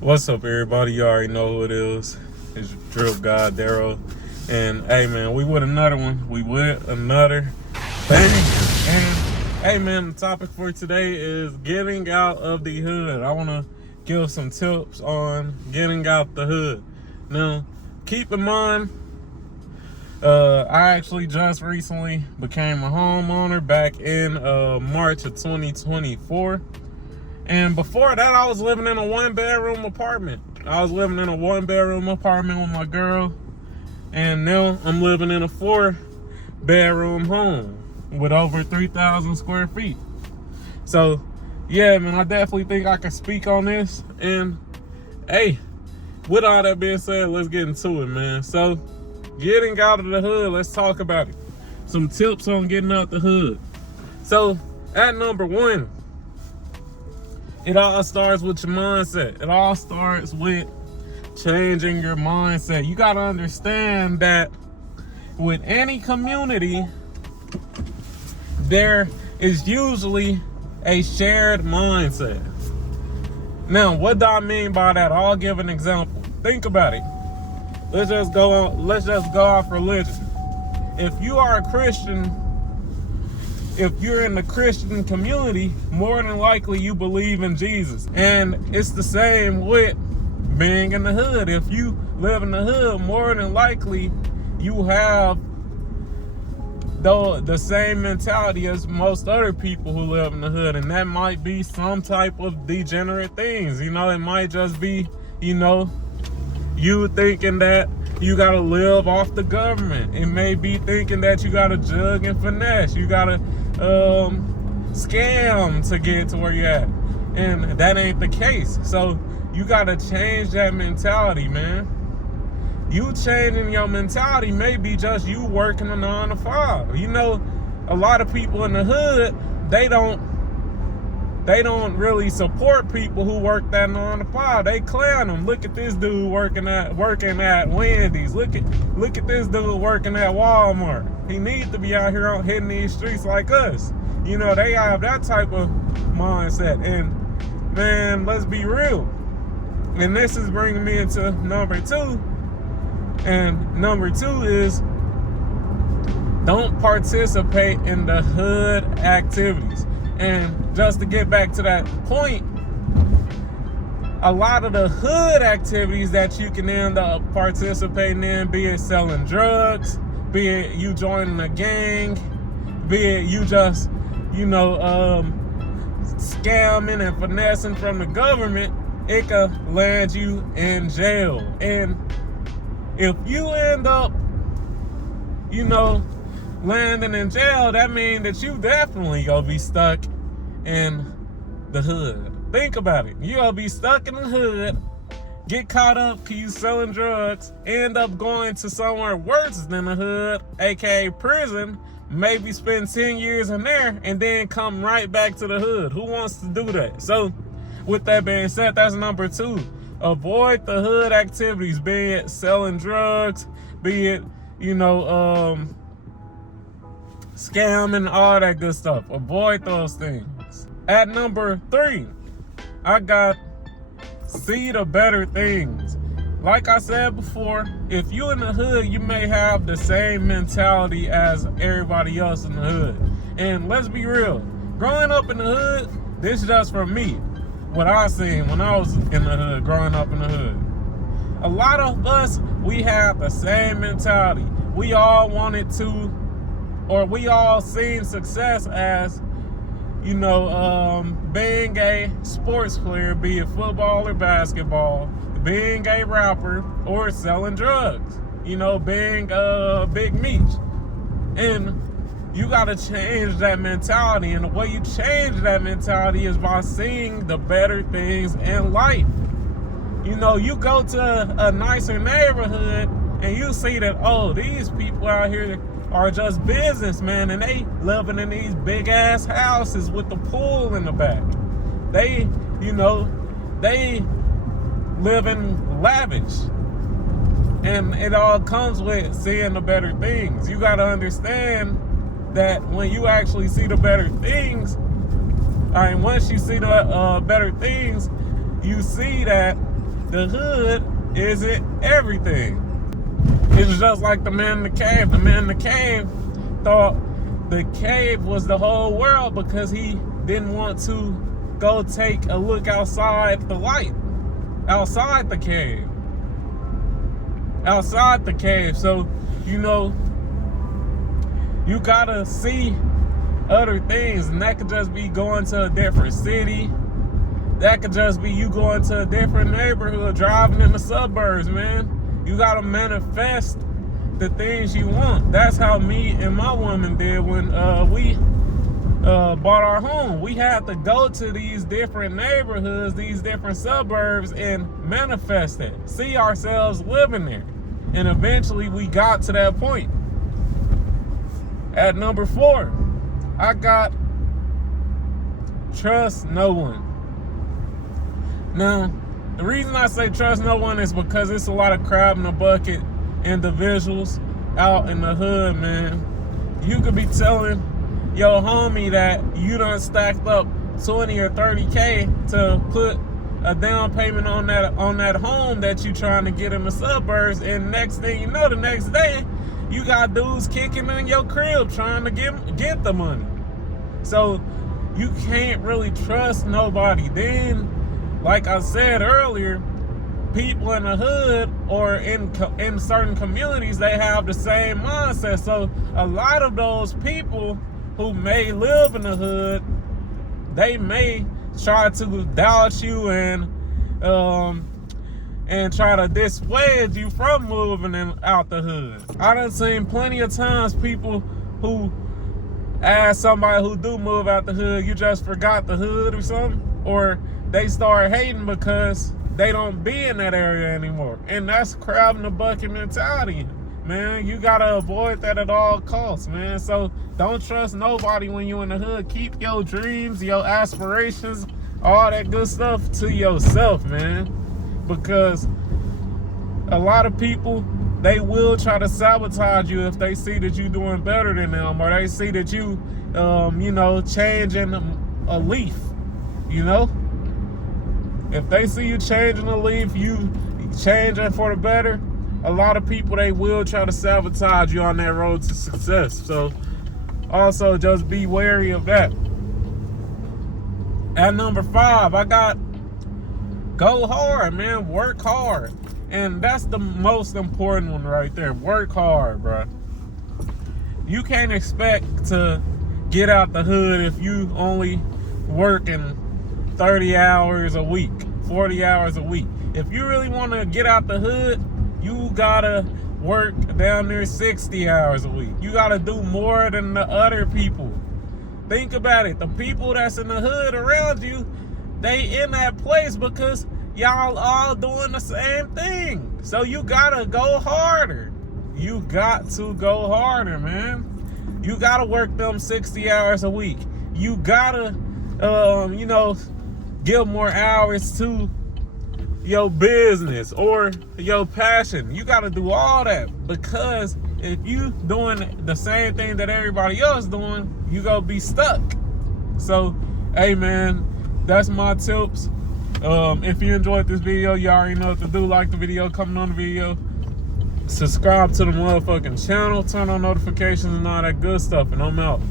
What's up, everybody? You already know who it is. It's DripGodDero. And hey, man, we with another one. We with another thing. And hey, man, the topic for today is getting out of the hood. I want to give some tips on getting out the hood. Now, keep in mind, I actually just recently became a homeowner back in March of 2024. And before that, I was living in a one-bedroom apartment. I was living in a one-bedroom apartment with my girl. And now I'm living in a four-bedroom home with over 3,000 square feet. So, yeah, man, I definitely think I can speak on this. And, hey, with all that being said, let's get into it, man. So, getting out of the hood, let's talk about it. Some tips on getting out the hood. So, at number one, it all starts with your mindset. It all starts with changing your mindset. You got to understand that with any community, there is usually a shared mindset. Now, what do I mean by that? I'll give an example. Think about it. Let's just go off religion. If you are a Christian, if you're in the Christian community, more than likely you believe in Jesus. And it's the same with being in the hood. If you live in the hood, more than likely you have the same mentality as most other people who live in the hood. And that might be some type of degenerate things. You know, it might just be, you thinking that you gotta live off the government. It may be thinking that you gotta jug and finesse. You gotta scam to get to where you're at. And that ain't the case. So you gotta change that mentality, man. You changing your mentality may be just you working a 9 to 5. You know, a lot of people in the hood, they don't really support people who work that 9 to 5. They clown them. Look at this dude working at Wendy's. Look at this dude working at Walmart. He needs to be out here hitting these streets like us. You know, they have that type of mindset. And man, let's be real. And this is bringing me into number two. And number two is don't participate in the hood activities. And just to get back to that point, a lot of the hood activities that you can end up participating in, be it selling drugs, be it you joining a gang, be it you just, scamming and finessing from the government, it could land you in jail. And if you end up, landing in jail, that means that you definitely gonna be stuck in the hood. Think about it. You gonna be stuck in the hood, get caught up because you selling drugs, end up going to somewhere worse than the hood, aka prison, maybe spend 10 years in there, and then come right back to the hood. Who wants to do that? So, with that being said, that's number two. Avoid the hood activities, be it selling drugs, be it, scamming, all that good stuff. Avoid those things. At number three, I got see the better things. Like I said before, if you in the hood, you may have the same mentality as everybody else in the hood. And let's be real, growing up in the hood, this is just for me, what I seen when I was in the hood, growing up in the hood. A lot of us, we have the same mentality. We all wanted to, or we all seen success as, being a sports player, be it football or basketball, being a rapper, or selling drugs, being Big Meech. And you got to change that mentality. And the way you change that mentality is by seeing the better things in life. You go to a nicer neighborhood and you see that, oh, these people out here are just businessmen and they living in these big ass houses with the pool in the back. They live in lavish. And it all comes with seeing the better things. You got to understand that when you actually see the better things, once you see the better things, you see that the hood isn't everything. It's just like the man in the cave. The man in the cave thought the cave was the whole world because he didn't want to go take a look outside the light, outside the cave. Outside the cave. So, you know, you gotta see other things, and that could just be going to a different city. That could just be you going to a different neighborhood, driving in the suburbs, man. You gotta manifest the things you want. That's how me and my woman did when we bought our home. We had to go to these different neighborhoods, these different suburbs, and manifest it. See ourselves living there. And eventually we got to that point. At number 4, I got trust no one. Now, the reason I say trust no one is because it's a lot of crab in the bucket individuals out in the hood, man. You could be telling your homie that you done stacked up 20 or 30K to put a down payment on that home that you trying to get in the suburbs, and next thing you know, the next day, you got dudes kicking in your crib trying to get the money. So you can't really trust nobody. Then, like I said earlier, people in the hood or in certain communities, they have the same mindset. So a lot of those people who may live in the hood, they may try to doubt you and try to dissuade you from moving out the hood. I done seen plenty of times people who ask somebody who do move out the hood, you just forgot the hood or something, or they start hating because they don't be in that area anymore. And that's crab in the bucket mentality, man. You gotta avoid that at all costs, man. So don't trust nobody when you in the hood. Keep your dreams, your aspirations, all that good stuff to yourself, man. Because a lot of people, they will try to sabotage you if they see that you doing better than them, or they see that you, changing a leaf, If they see you changing a leaf, you changing for the better, a lot of people, they will try to sabotage you on that road to success. So also just be wary of that. At number 5, I got go hard, man. Work hard. And that's the most important one right there. Work hard, bro. You can't expect to get out the hood if you only working 30 hours a week, 40 hours a week. If you really want to get out the hood, you gotta work down there 60 hours a week. You gotta do more than the other people. Think about it. The people that's in the hood around you, they in that place because y'all all doing the same thing. So you gotta go harder. You got to go harder, man. You gotta work them 60 hours a week. You gotta, give more hours to your business or your passion. You gotta do all that, because if you doing the same thing that everybody else doing, you gonna be stuck. So, hey man, that's my tips. If you enjoyed this video, you already know what to do. Like the video, comment on the video, subscribe to the motherfucking channel, turn on notifications and all that good stuff, and I'm out.